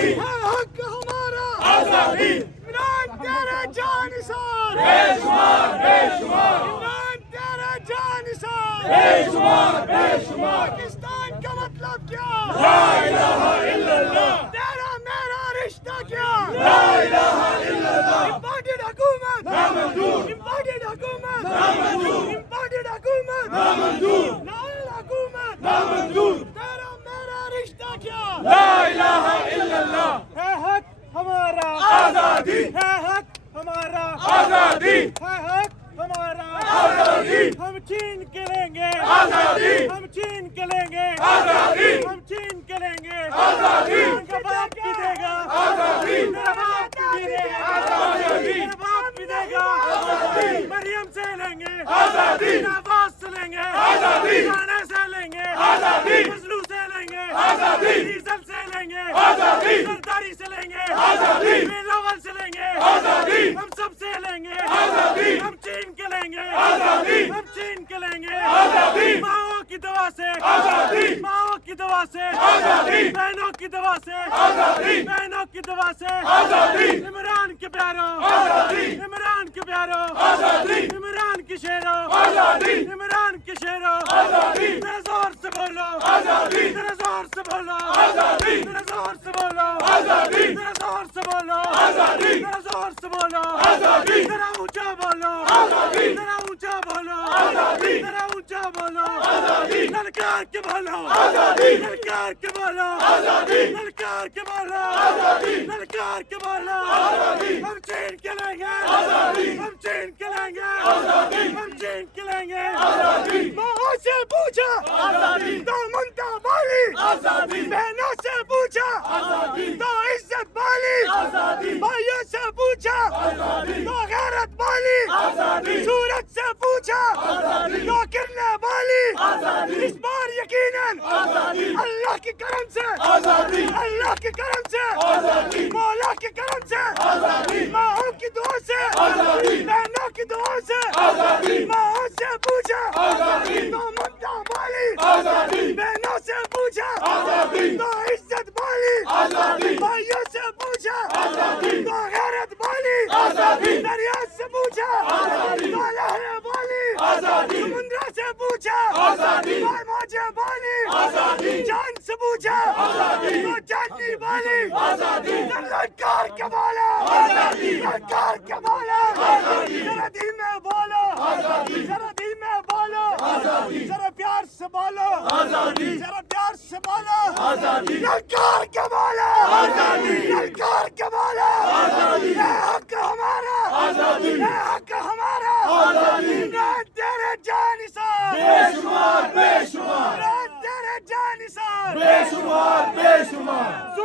آزادی ہے حق ہمارا آزادی عمران تیرے جانثار بے شمار عمران تیرے جانثار بے شمار پاکستان کا مطلب کیا لا الہ الا اللہ تیرا میرا رشتہ کیا لا الہ الا اللہ امپورٹڈ حکومت نامنظور امپورٹڈ حکومت نامنظور امپورٹڈ حکومت نامنظور نائل حکومت نامنظور تیرا میرا رشتہ کیا لا الہ الا اللہ ہے حق ہمارا آزادی ہے حق ہمارا آزادی ہے حق ہمارا آزادی ہم چھین کے لیں گے آزادی ہم چھین کے لیں گے آزادی ہم چھین کے لیں گے آزادی میرا باپ بھی دے گا آزادی میرا باپ بھی دے گا آزادی میرا باپ بھی دے گا آزادی مریم سے لیں گے آزادی نواز سے لیں گے آزادی رانا سے لیں گے آزادی فضلو سے لیں گے آزادی ڈیزل سے لیں گے آزادی سرداری سے لیں گے آزادی بلاول سے لیں گے آزادی ہم سب سے لیں گے آزادی ہم چین کے لیں گے آزادی ہم چین کے لیں گے آزادی ماؤں کی دوا سے آزادی ماؤں کی دوا سے آزادی بہنوں کی دوا سے آزادی بہنوں کی دوا سے آزادی عمران کے پیاروں آزادی عمران کے پیاروں آزادی عمران کی شیروں آزادی عمران کے شیروں آزادی ذرا زور سے بولو آزادی ذرا زور سے بولو آزادی ذرا زور سے بولو آزادی ذرا زور سے بولو آزادی ذرا زور سے بولو آزادی ذرا اونچا بولو آزادی ذرا اونچا بولو آزادی ذرا اونچا بولو آزادی للکار کے بولو آزادی للکار کے بولو آزادی للکار کے بولو آزادی للکار کے بولو آزادی ہم چین کے لیں گے آزادی ہم چین کے لیں گے آزادی ہم چین کے لیں گے آزادی ماں سے پوچھا آزادی تو منتا والی آزادی بہنوں سے پوچھا آزادی تو عزت والی آزادی بھائیوں سے پوچھا آزادی تو غیرت والی آزادی سورج سے پوچھا آزادی تو کرنے والی آزادی اس بار یقیناً آزادی اللہ کے کرم سے آزادی اللہ کے کرم سے آزادی مولا کے کرم سے آزادی ماؤں کی دعا سے آزادی بہنوں کی دعا سے آزادی ماؤں سے پوچھا آزادی تو ممتا والی آزادی بہنوں سے پوچھا آزادی تو عزت والی آزادی بھائیوں سے پوچھا آزادی تو غیرت والی آزادی دریا سے پوچھا آزادی تو لہریں والی آزادی سمندر سے پوچھا آزادی تو موجیں والی آزادی چاند سے پوچھا آزادی تو چاندنی والی آزادی للکار کے بولو آزادی للکار کے بولو آزادی ذرا دھیمے بولو آزادی ذرا دھیمے بولو آزادی ذرا پیار سے بولو آزادی ذرا پیار سے بولو آزادی للکار کے بولو آزادی للکار کے بولو آزادی ہے حق ہمارا آزادی ہے حق ہمارا آزادی عمران تیرے جانثار بے شمار عمران تیرے جانثار بے شمار